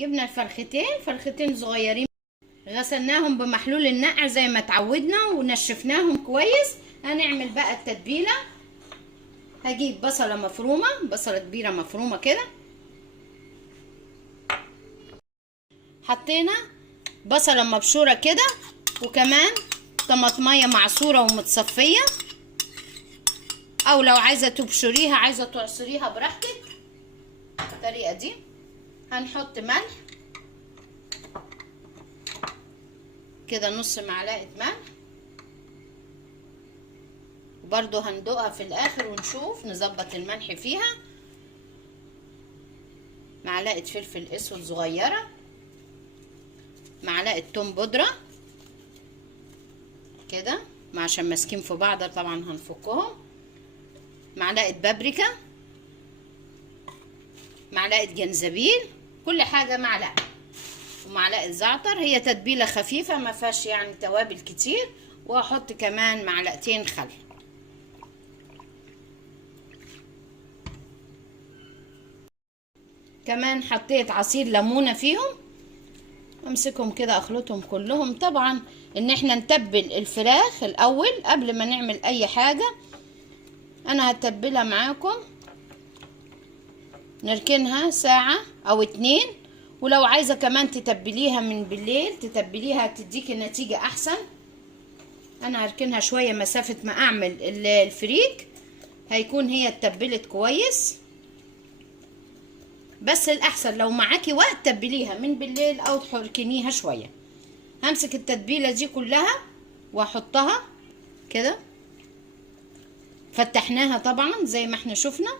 جبنا فرختين صغيرين، غسلناهم بمحلول النقع زي ما اتعودنا ونشفناهم كويس. هنعمل بقى التتبيله. هجيب بصله مفرومه، بصله كبيره مفرومه كده. حطينا بصله مبشوره كده، وكمان طماطميه معصوره ومتصفيه، او لو عايزه تبشريها عايزه تعصريها براحتك الطريقه دي. هنحط ملح كده، نص معلقه ملح، وبرضو هندوقها في الاخر ونشوف نظبط الملح فيها. معلقه فلفل اسود صغيره، معلقه توم بودره كده عشان ماسكين في بعض طبعا هنفكهم، معلقه بابريكا، معلقه جنزبيل، كل حاجه معلقه، ومعلقه زعتر. هي تتبيله خفيفه ما فيهاش يعني توابل كتير. وهحط كمان معلقتين خل. كمان حطيت عصير ليمونه فيهم. امسكهم كده اخلطهم كلهم. طبعا ان احنا نتبل الفراخ الاول قبل ما نعمل اي حاجه. انا هتبلها معاكم، نركنها ساعه او 2. ولو عايزه كمان تتبليها من بالليل تتبليها تديكي نتيجه احسن. انا هركنها شويه مسافه ما اعمل الفريك، هيكون هي اتبلت كويس. بس الاحسن لو معاكي وقت تبليها من بالليل او تركنيها شويه. همسك التتبيله دي كلها واحطها كده. فتحناها طبعا زي ما احنا شفنا.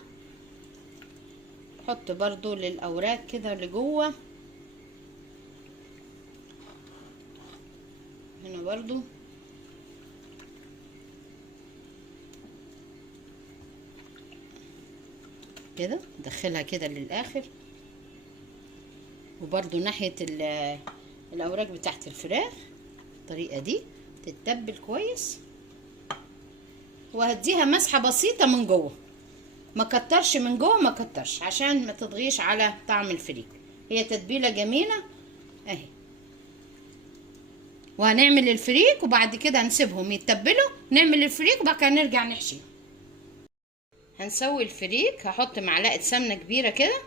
حط برضو للاوراق كده لجوه هنا برضو. كده ندخلها كده للاخر. وبرضو ناحية الاوراق بتاعت الفراخ الطريقة دي تتبل كويس. وهديها مسحة بسيطة من جوه، ما كترش من جوه، ما كترش عشان ما تضغيش على طعم الفريك. هي تتبيلة جميلة اهي. وهنعمل الفريك وبعد كده هنسيبهم يتبلوا، نعمل الفريك وبعد كده نرجع نحشيه. هنسوي الفريك. هحط معلقة سمنة كبيرة كده،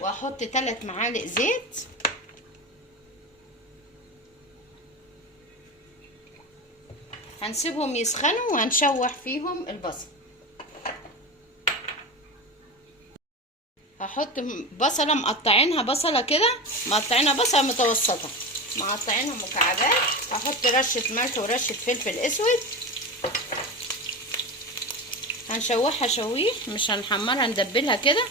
واحط 3 معالق زيت، هنسيبهم يسخنوا وهنشوح فيهم البصل. هحط بصلة مقطعينها، بصلة كده مقطعينها بصلة متوسطة، مقطعينها مكعبات. هحط رشة ملح ورشة فلفل اسود. هنشوحها شويح، مش هنحمرها، ندبلها كده.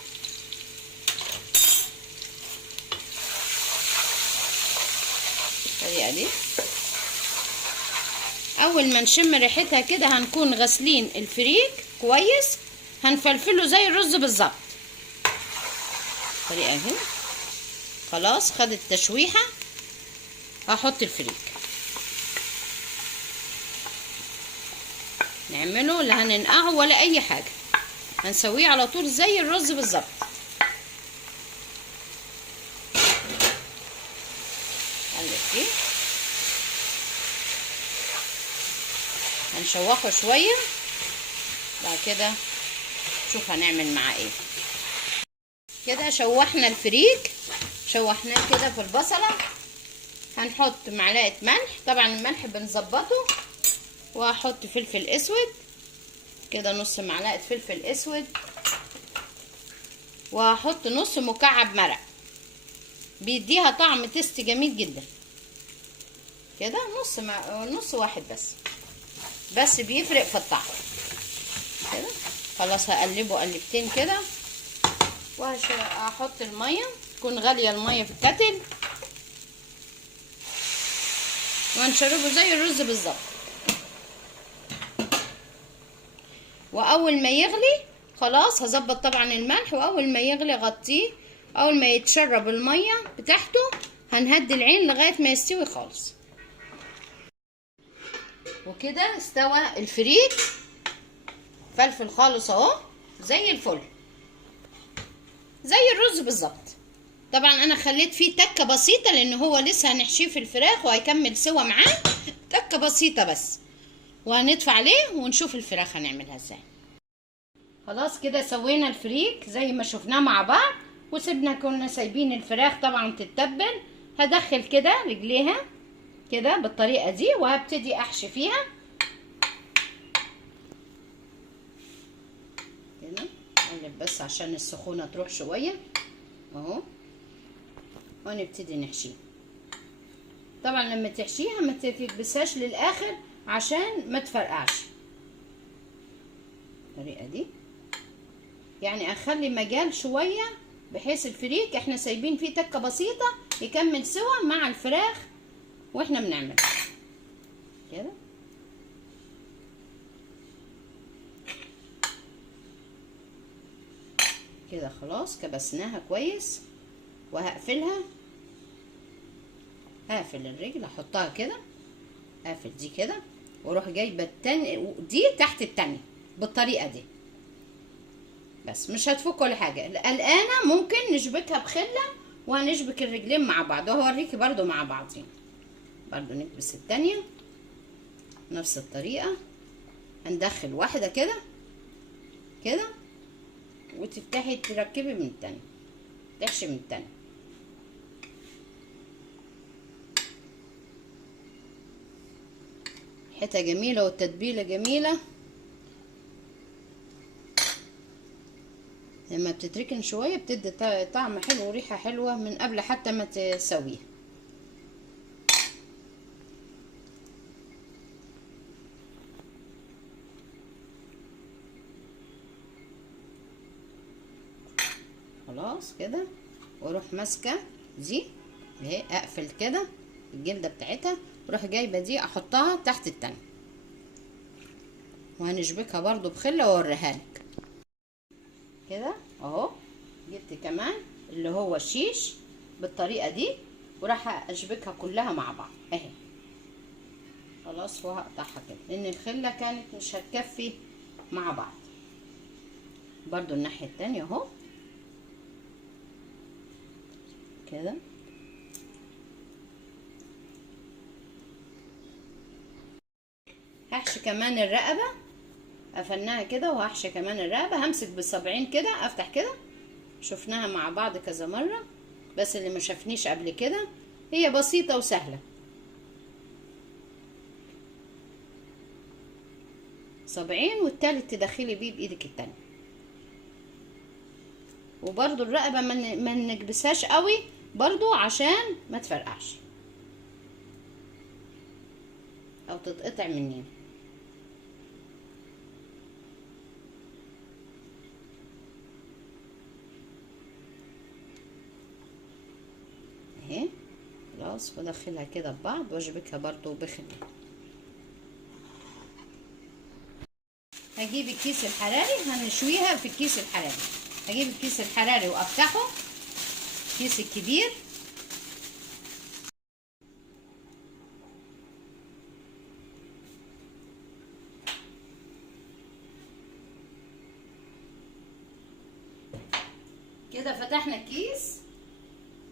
بالطريقة دي. اول ما نشم ريحتها كده هنكون غاسلين الفريك كويس، هنفلفله زي الرز بالظبط. الطريقة اهي. خلاص خد التشويحة. هحط الفريك، نعمله لا هننقعه ولا اي حاجة، هنسويه على طول زي الرز بالظبط. قلب فيه، هنشوحه شوية. بعد كده شوف هنعمل معاه ايه. كده شوحنا الفريك، شوحناه كده في البصلة. هنحط معلقة ملح، طبعا الملح بنظبطه. وهحط فلفل اسود كده، نص معلقة فلفل اسود. وهحط نص مكعب مرق، بيديها طعم تيست جميل جدا كده. نص واحد بس بيفرق في الطعم كده. خلاص هقلبه قلبتين كده. وهحط المية، تكون غالية المية في الكتل، وهنشربه زي الرز بالظبط. واول ما يغلي خلاص هظبط طبعا الملح، واول ما يغلي غطيه. اول ما يتشرب المية بتاعته هنهدي العين لغاية ما يستوي خالص. وكده استوى الفريك. فلفل خالص اهو، زي الفل، زي الرز بالظبط. طبعا انا خليت فيه تكه بسيطه لان هو لسه هنحشيه في الفراخ وهيكمل سوا معاه، تكه بسيطه بس، وهنطفي عليه ونشوف الفراخ هنعملها ازاي. خلاص كده سوينا الفريك زي ما شفناه مع بعض، وسيبنا كنا سايبين الفراخ طبعا تتبل. هدخل كده رجليها كده بالطريقه دي وهبتدي احشي فيها كده. اقلب بس عشان السخونه تروح شويه اهو، ونبتدي نحشيه. طبعا لما تحشيها ما تكبسهاش للاخر عشان ما تفرقعش. الطريقه دي يعني اخلي مجال شويه بحيث الفريك احنا سايبين فيه تكه بسيطه يكمل سوا مع الفراخ واحنا بنعمل كده. كده خلاص كبسناها كويس، وهقفلها. هقفل الرجل احطها كده، اقفل دي كده، واروح جايبه التاني دي تحت التانية بالطريقه دي. بس مش هتفك ولا حاجه. القلقانه ممكن نشبكها بخله وهنشبك الرجلين مع بعض، وهوريكي برضو مع بعضين. برضو نكبس التانية نفس الطريقه. هندخل واحده كده كده، وتفتحي تركبي من التانية، تحشي من التانية. حته جميله والتتبيله جميله. لما بتتركن شويه بتدي طعم حلو وريحه حلوه من قبل حتى ما تسويها. خلاص كده، واروح ماسكه دي اهي، اقفل كده الجلده بتاعتها، واروح جايبه دي احطها تحت التانية، وهنشبكها برضو بخله واوريها لك كده اهو. جبت كمان اللي هو الشيش بالطريقه دي، وراح اشبكها كلها مع بعض اهي. خلاص وهقطعها كده لان الخله كانت مش هتكفي مع بعض. برضو الناحيه التانية اهو كده. هحشي كمان الرقبه، قفلناها كده، وهحشي كمان الرقبه. همسك بالصابعين كده افتح كده. شفناها مع بعض كذا مره، بس اللي ما شافنيش قبل كده هي بسيطه وسهله. صابعين والتالت تدخلي بيه بايدك التانية. وبرضو الرقبه ما نكبسهاش قوي برضو عشان ما تفرقعش او تتقطع مننا. اهي خلاص، وادخلها كده ببعض واشبكها برضو بخله. هجيب الكيس الحراري هنشويها في الكيس الحراري. هجيب الكيس الحراري وافتحه، الكيس الكبير. كده فتحنا الكيس،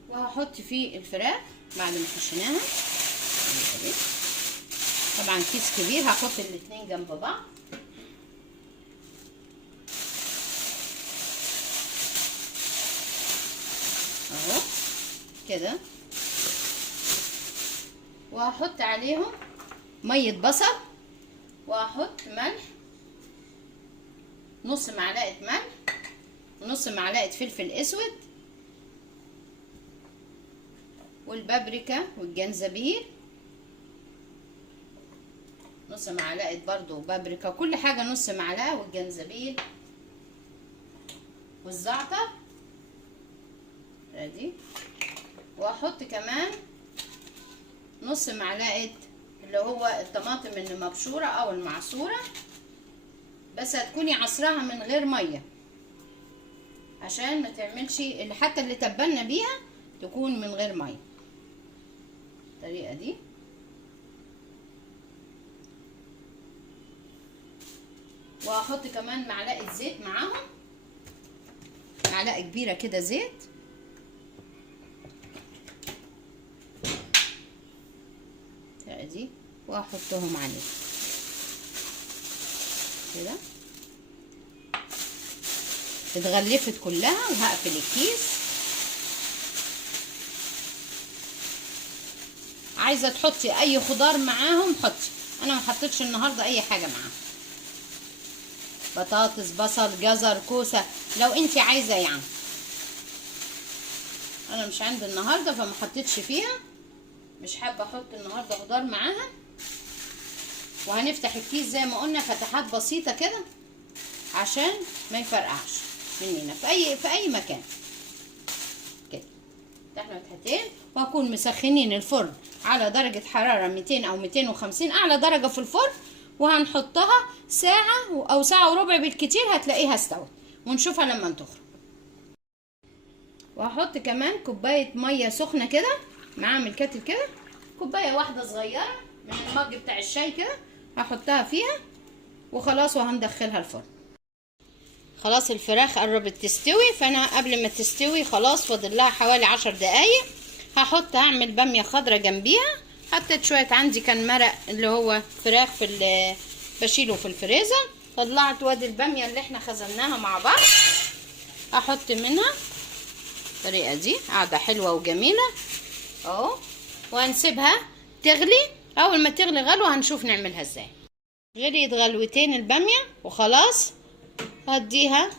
وهحط فيه الفراخ بعد ما حشيناها. طبعا كيس كبير هحط الاتنين جنب بعض اهو كده، وهحط عليهم ميه بصل، وهحط ملح، نص معلقه ملح، ونص معلقه فلفل اسود، والبابريكا والجنزبيل، نص معلقه برضو بابريكا، كل حاجه نص معلقه، والجنزبيل والزعتر ادي. واحط كمان نص معلقه اللي هو الطماطم اللي مبشوره او المعصوره، بس هتكوني عصراها من غير ميه عشان ما تعملش اللي حتى اللي تبلنا بيها تكون من غير ميه. الطريقه دي وهحط كمان معلقه زيت معاهم، معلقه كبيره كده زيت. دي وهحطهم عليه كده. اتغلفت كلها وهقفل الكيس. عايزه تحطي اي خضار معاهم حطي، انا ما حطيتش النهارده اي حاجه معاهم، بطاطس، بصل، جزر، كوسه، لو انتي عايزه يعني. انا مش عندي النهارده فما حطيتش فيها، مش حابه احط النهارده خضار معاها. وهنفتح الكيس زي ما قلنا فتحات بسيطه كده عشان ما يفرقعش مننا في اي مكان كده. فتحنا فتحتين، وهكون مسخنين الفرن على درجه حراره 200 او 250 اعلى درجه في الفرن، وهنحطها ساعه او ساعه وربع بالكتير هتلاقيها استوت، ونشوفها لما تخرج. وهحط كمان كوبايه ميه سخنه كده معاها من الكاتل كده، كوبايه واحده صغيره من المج بتاع الشاي كده، هحطها فيها وخلاص، وهندخلها الفرن. خلاص الفراخ قربت تستوي، فانا قبل ما تستوي خلاص فاضل لها حوالي 10 دقايق هعمل باميه خضراء جنبيها. حطيت شويه، عندي كان مرق اللي هو فراخ بشيله في الفريزر، طلعت وادي الباميه اللي احنا خزناها مع بعض، هحط منها الطريقه دي قاعده حلوه وجميله اهو. وهنسيبها تغلي، اول ما تغلي غلوه هنشوف نعملها ازاي. غليت غلوتين الباميه وخلاص، هديها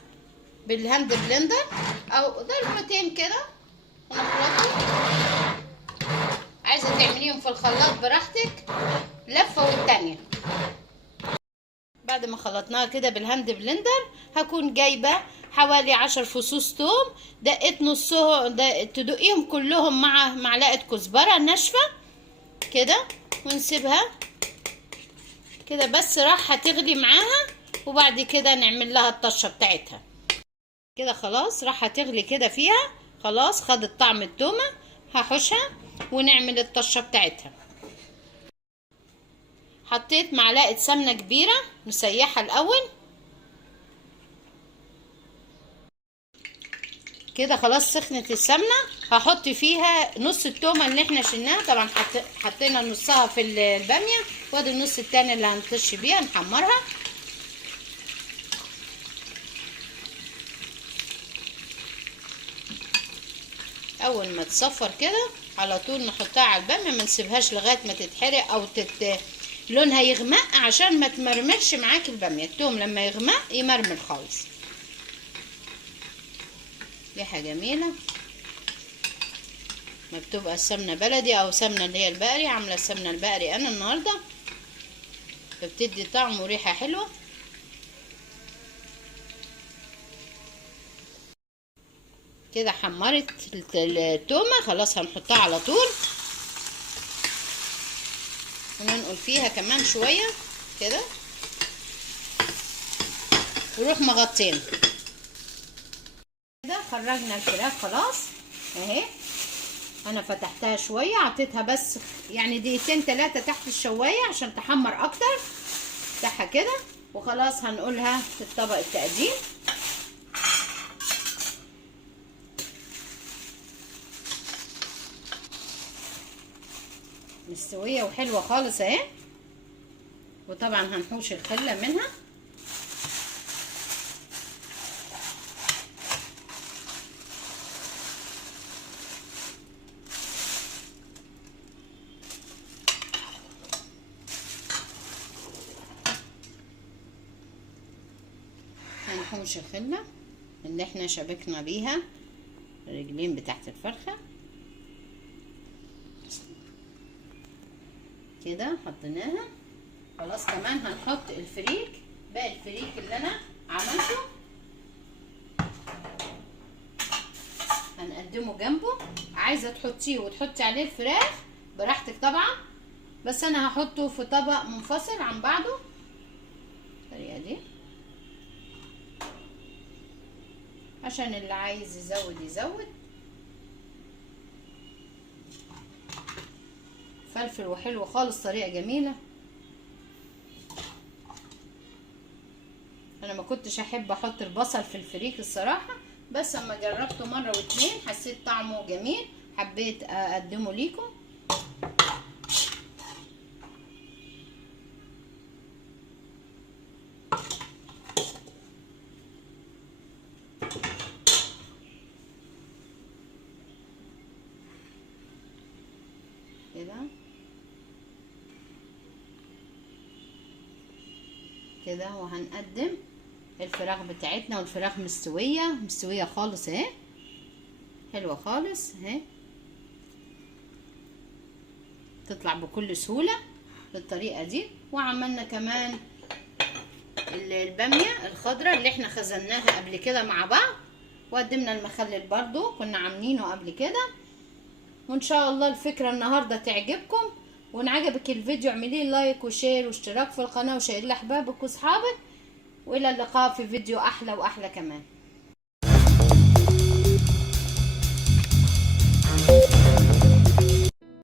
بالهاند بلندر او ضربتين كده ونخلطهم. عايزه تعمليهم في الخلاط براحتك، لفه والتانيه. بعد ما خلطناها كده بالهاند بلندر هكون جايبه حوالي 10 فصوص توم، دقيت نصهم، تدقيهم كلهم مع معلقه كزبره ناشفه كده، ونسيبها كده بس راح هتغلي معاها، وبعد كده نعمل لها الطشه بتاعتها كده. خلاص راح هتغلي كده فيها، خلاص خدت طعم التومه، هحشها ونعمل الطشه بتاعتها. حطيت معلقه سمنه كبيره مسيحه الاول كده، خلاص سخنت السمنه، هحط فيها نص التومه اللي احنا شلناها، طبعا حطينا نصها في الباميه، وادي النص التاني اللي هنطش بيها نحمرها. اول ما تصفر كده على طول نحطها على الباميه، ما نسيبهاش لغايه ما تتحرق او لونها يغمق عشان ما تمرمرش معاك الباميه. التوم لما يغمق يمرمر خالص. ريحه جميله، ما بتبقى السمنه بلدي او سمنه اللي هي البقري، عامله السمنه البقري انا النهارده، فبتدي طعم وريحه حلوه. كده حمرت التومه، خلاص هنحطها على طول وننقل فيها كمان شويه كده، ونروح مغطين كده. خرجنا الفراخ خلاص اهي، انا فتحتها شويه، عطيتها بس يعني دقيقتين 3 تحت الشوايه عشان تحمر اكتر، افتحها كده وخلاص. هنقولها في الطبق التقديم. مستويه وحلوه خالص اهي، وطبعا هنحوش الخله منها. هنحوش الخله اللي احنا شبكنا بيها الرجلين بتاعت الفرخه كده، حطيناها خلاص. كمان هنحط الفريك، باقي الفريك اللي انا عملته هنقدمه جنبه. عايزه تحطيه وتحطي عليه الفراخ براحتك طبعا، بس انا هحطه في طبق منفصل عن بعضه بالطريقه دي، عشان اللي عايز يزود يزود. فلفل وحلو خالص، طريقه جميله. انا ما كنتش احب احط البصل في الفريك الصراحه، بس اما جربته مره واتنين حسيت طعمه جميل، حبيت اقدمه ليكم. كده كده، وهنقدم الفراخ بتاعتنا، والفراخ مستويه خالص اهي، حلوه خالص اهي، تطلع بكل سهوله بالطريقه دي. وعملنا كمان الباميه الخضراء اللي احنا خزناها قبل كده مع بعض، وقدمنا المخلل برضو كنا عاملينه قبل كده. وان شاء الله الفكره النهارده تعجبكم، وان عجبك الفيديو اعملي لايك وشير واشتراك في القناه وشير لاحبابك واصحابك، والى اللقاء في فيديو احلى واحلى كمان.